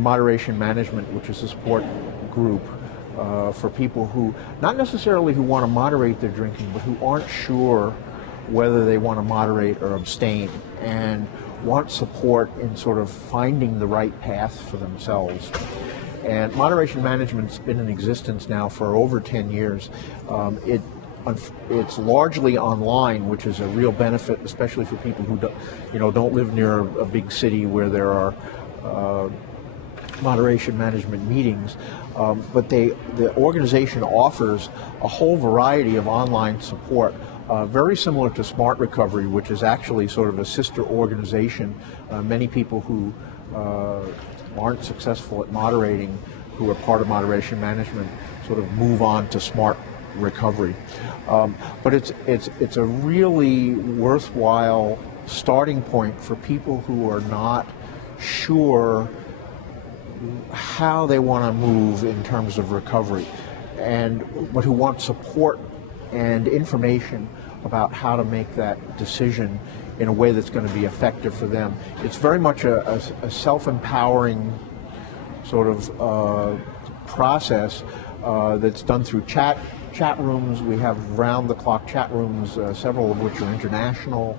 Moderation Management, which is a support group for people who, not necessarily who want to moderate their drinking, but who aren't sure whether they want to moderate or abstain, and want support in sort of finding the right path for themselves. And Moderation Management's been in existence now for over 10 years. It's largely online, which is a real benefit, especially for people who don't live near a big city where there are moderation management meetings. But the organization offers a whole variety of online support, very similar to Smart Recovery, which is actually sort of a sister organization. Many people who aren't successful at moderating, who are part of Moderation Management, sort of move on to Smart Recovery. But it's a really worthwhile starting point for people who are not sure how they want to move in terms of recovery, but who want support and information about how to make that decision in a way that's going to be effective for them. It's very much a self-empowering sort of process that's done through chat rooms. We have round-the-clock chat rooms, several of which are international.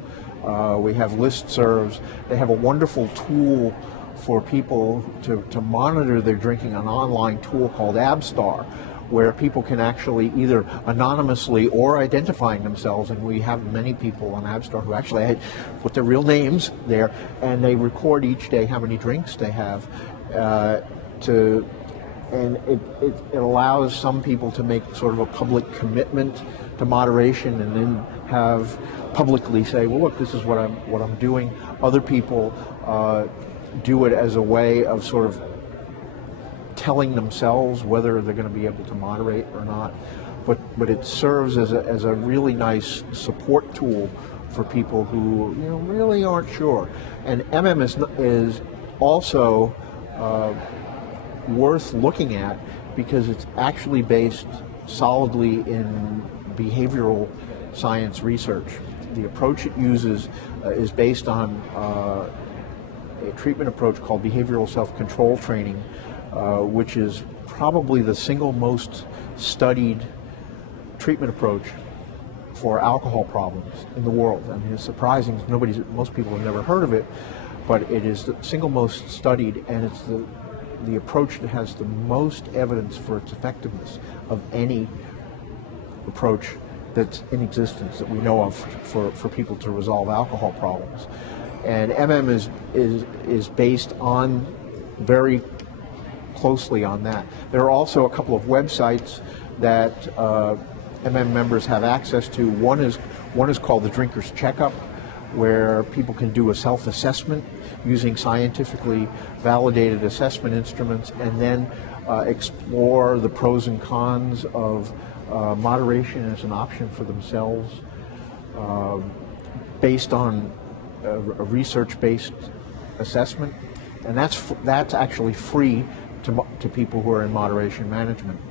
We have listservs. They have a wonderful tool for people to monitor their drinking, an online tool called Abstar, where people can actually either anonymously or identifying themselves, and we have many people on Abstar who actually put their real names there, and they record each day how many drinks they have, and it allows some people to make sort of a public commitment to moderation, and then have publicly say, well, look, this is what I'm doing. Other people do it as a way of sort of telling themselves whether they're going to be able to moderate or not. But it serves as a really nice support tool for people who really aren't sure. And is also worth looking at because it's actually based solidly in behavioral science research. The approach it uses is based on a treatment approach called behavioral self-control training, which is probably the single most studied treatment approach for alcohol problems in the world. I mean, it's surprising. Most people have never heard of it, but it is the single most studied, and it's the approach that has the most evidence for its effectiveness of any approach that's in existence that we know of for people to resolve alcohol problems. And is based on very closely on that. There are also a couple of websites that members have access to. One is called the Drinker's Checkup, where people can do a self-assessment using scientifically validated assessment instruments, and then explore the pros and cons of moderation as an option for themselves, based on a research-based assessment, and that's actually free to people who are in Moderation Management.